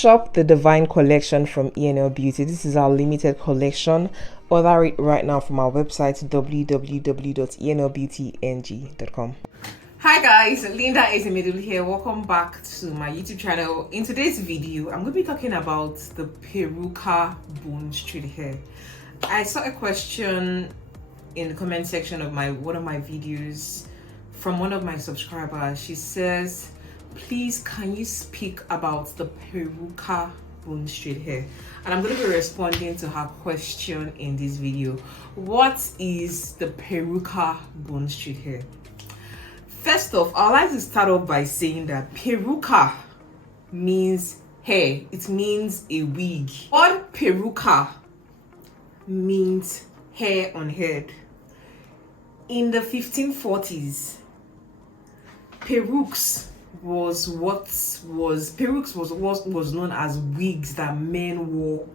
shop the Divine collection from ENL Beauty. This is our limited collection. Order it right now from our website www.enlbeautyng.com. Hi guys, Linda is in the middle here. Welcome back to my YouTube channel. In today's video, I'm going to be talking about the Peruca bone straight hair. I saw a question in the comment section of one of my videos from one of my subscribers. She says, please can you speak about the Peruca bone straight hair? And I'm going to be responding to her question in this video. What is the Peruca bone straight hair? First off, I'd like to start off by saying that Peruca means hair. It means a wig. What Peruca means hair on head. In the 1540s, perukes was what was known as wigs that men wore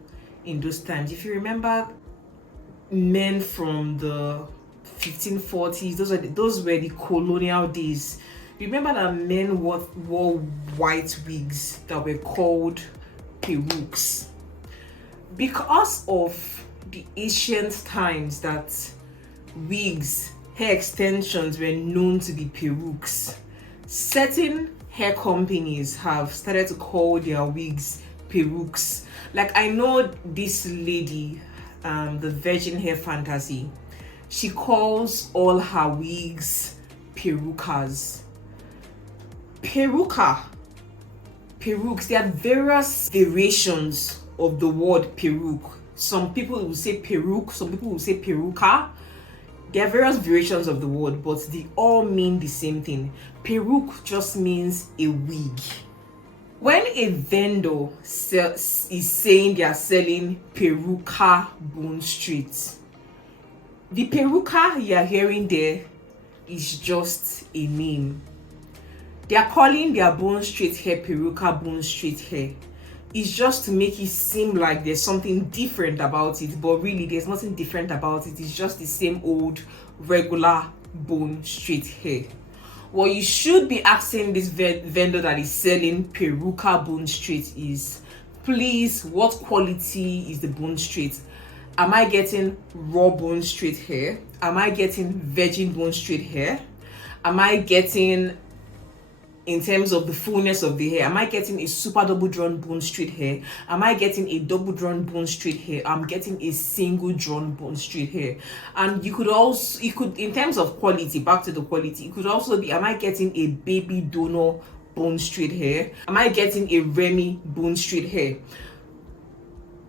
in those times. If you remember, men from the 1540s, those were the colonial days. Remember that men wore white wigs that were called perukes. Because of the ancient times that wigs, hair extensions were known to be perukes, certain hair companies have started to call their wigs perukes. Like I know this lady, the Virgin Hair Fantasy, she calls all her wigs perucas. Perukes, there are various variations of the word peruke. Some people will say peruke, some people will say peruca. There are various variations of the word, but they all mean the same thing. Peruke just means a wig. When a vendor is saying they are selling Peruca bone straight, the Peruca you are hearing there is just a name. They are calling their bone straight hair Peruca bone straight hair. It's just to make it seem like there's something different about it, but really there's nothing different about it. It's just the same old regular bone straight hair. What you should be asking this vendor that is selling Peruca bone straight is, please, what quality is the bone straight? Am I getting raw bone straight hair? Am I getting virgin bone straight hair? Am I getting, in terms of the fullness of the hair, am I getting a super double drawn bone straight hair? Am I getting a double drawn bone straight hair? I'm getting a single drawn bone straight hair. And you could, in terms of quality, back to the quality, it could also be, am I getting a baby donor bone straight hair? Am I getting a Remy bone straight hair?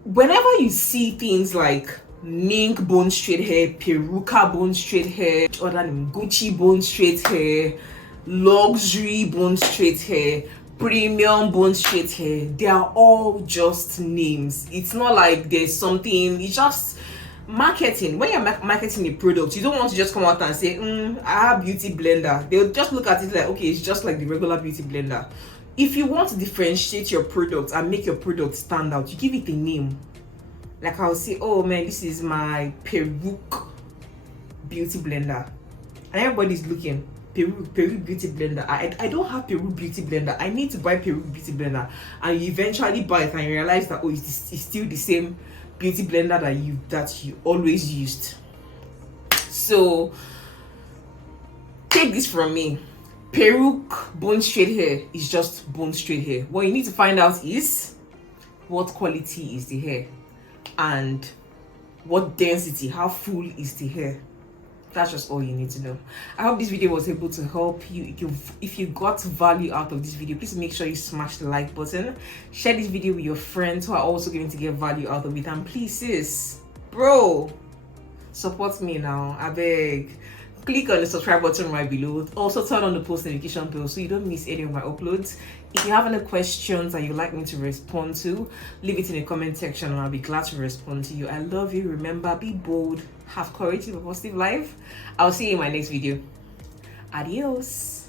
Whenever you see things like mink bone straight hair, Peruca bone straight hair, other than Gucci bone straight hair, luxury bone straight hair, premium bone straight hair, they are all just names. It's not like there's something, it's just marketing. When you're marketing a product, you don't want to just come out and say, I have beauty blender. They'll just look at it like, okay, it's just like the regular beauty blender. If you want to differentiate your product and make your product stand out, you give it a name. Like I'll say, oh man, this is my Peruca beauty blender, and everybody's looking. Peruca beauty blender. I don't have Peruca beauty blender. I need to buy Peruca beauty blender, and you eventually buy it and you realize that, oh, it's still the same beauty blender that you always used. So take this from me. Peruca bone straight hair is just bone straight hair. What you need to find out is what quality is the hair and what density, how full is the hair. That's just all you need to know. I hope this video was able to help you. If you got value out of this video, please make sure you smash the like button. Share this video with your friends who are also going to get value out of it. And please, sis, bro, support me now. I beg. Click on the subscribe button right below. Also turn on the post notification bell so you don't miss any of my uploads. If you have any questions that you'd like me to respond to, leave it in the comment section and I'll be glad to respond to you. I love you. Remember, be bold, have courage, live a positive life. I'll see you in my next video. Adios.